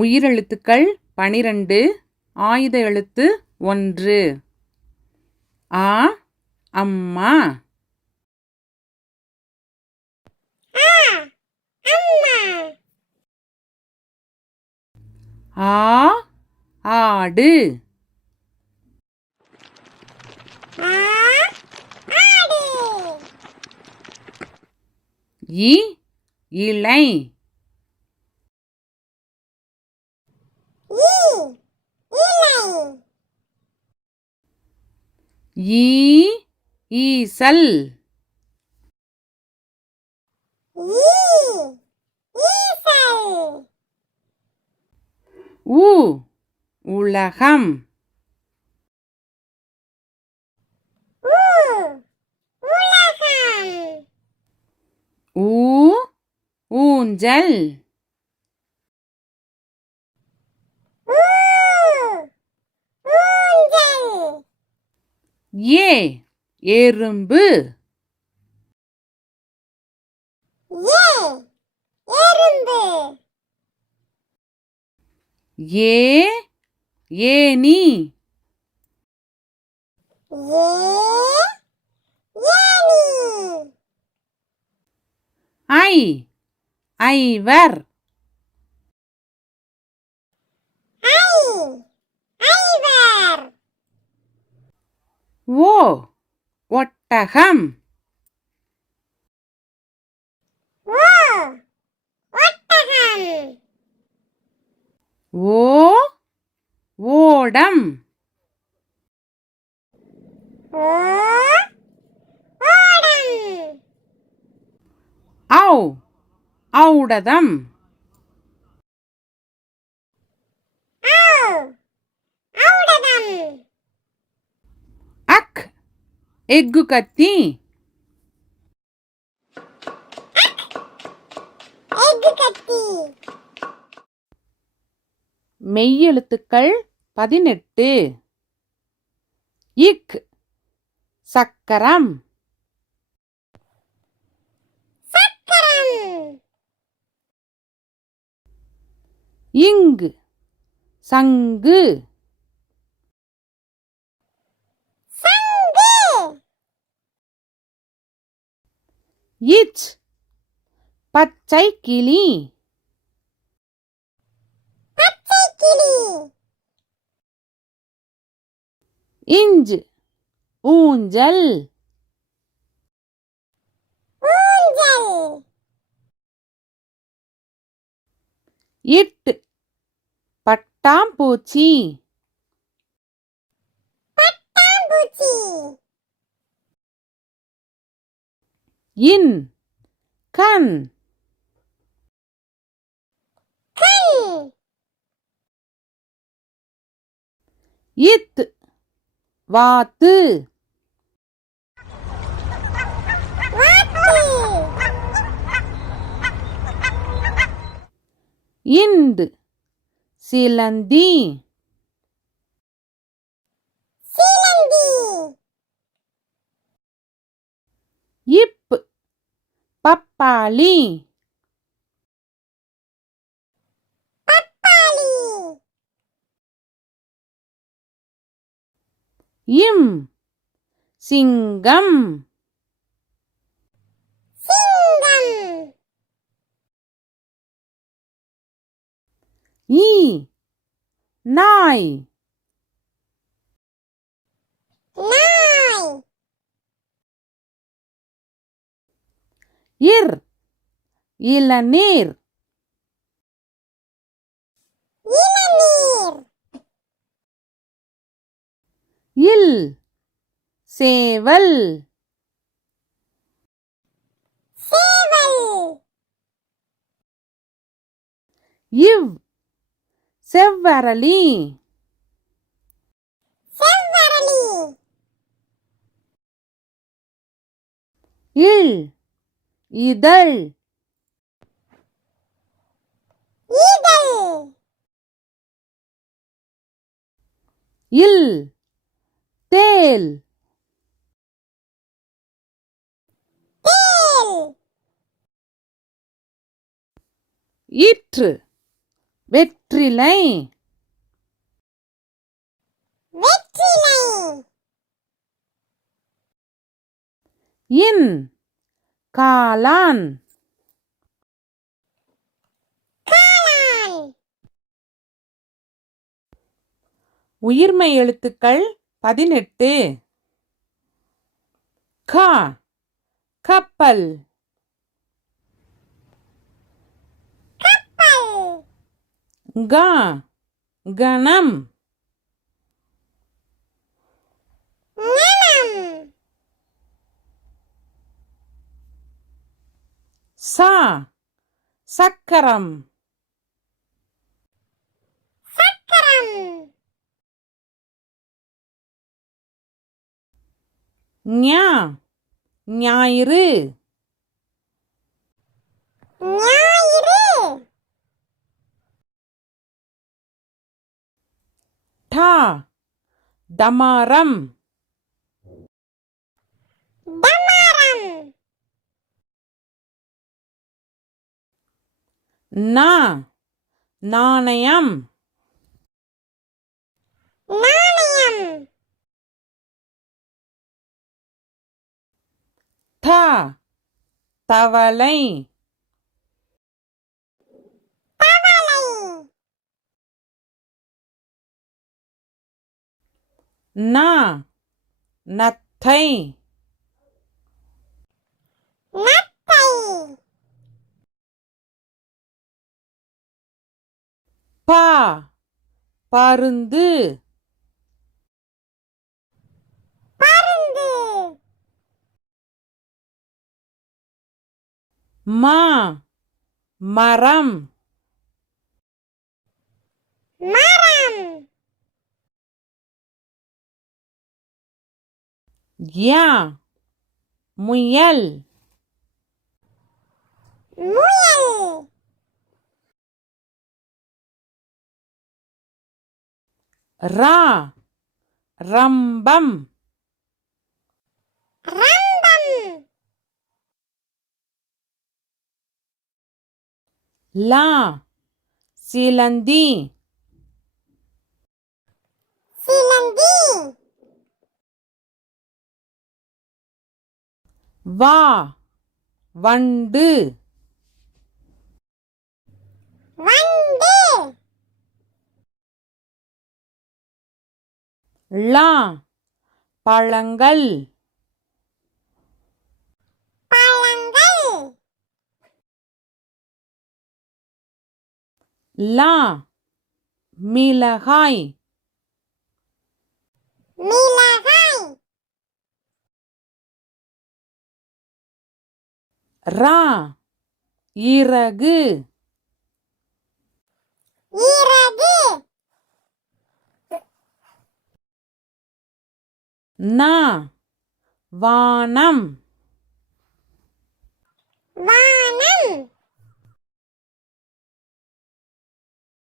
உயிரெழுத்துக்கள் 12 ஆயுத எழுத்து 1 ஆ அம்மா ஆ ஆடு இ இலை ஈ ஈசல் உ உலகம் ஊ ஊஞ்சல் ஏ எறும்பு ஏ ஏனி ஐ ஐவர் ஓ ஒட்டகம் ஓ ஓடம் ஔ ஔடதம் அக் எக்கு கத்தி மெய்யெழுத்துக்கள் 18 இக் சக்கரம் இங்கு சங்கு இச் பச்சை கிளி இஞ்ச் ஊஞ்சல் இட் பட்டாம்பூச்சி இன் கண் இத் வாத்து இந்து சிலந்தி இப் பப்பாளி இம் சிங்கம் ஈ நாய் இர் இளநீர் இல் சேவல் இவ் செவ்வரளி இல் இதழ் இல் தேல் இற்று வெற்றிலை வெற்றிலை இன் காளான் காளான் உயிர்மெய் எழுத்துக்கள் 18 க கப்பல் கப்பல் க கணம் ஞனம் ச சக்கரம் சக்கரம் ஞா ஞாயிறு ஞாயிறு ட டமாரம் டமாரம் ந நாணயம் நாணயம் த தவளை தவளை ந நத்தை நத்தை ப பருந்து பருந்து ம மரம் மரம் ய முயல் முயல் ர ரம்பம் ரம்பம் ல சிலந்தி சிலந்தி வ வண்டு வண்டு ள பழங்கள் பழங்கள் ல மிளகாய் மிளகாய் ர இறகு இறகு ந வானம் வானம்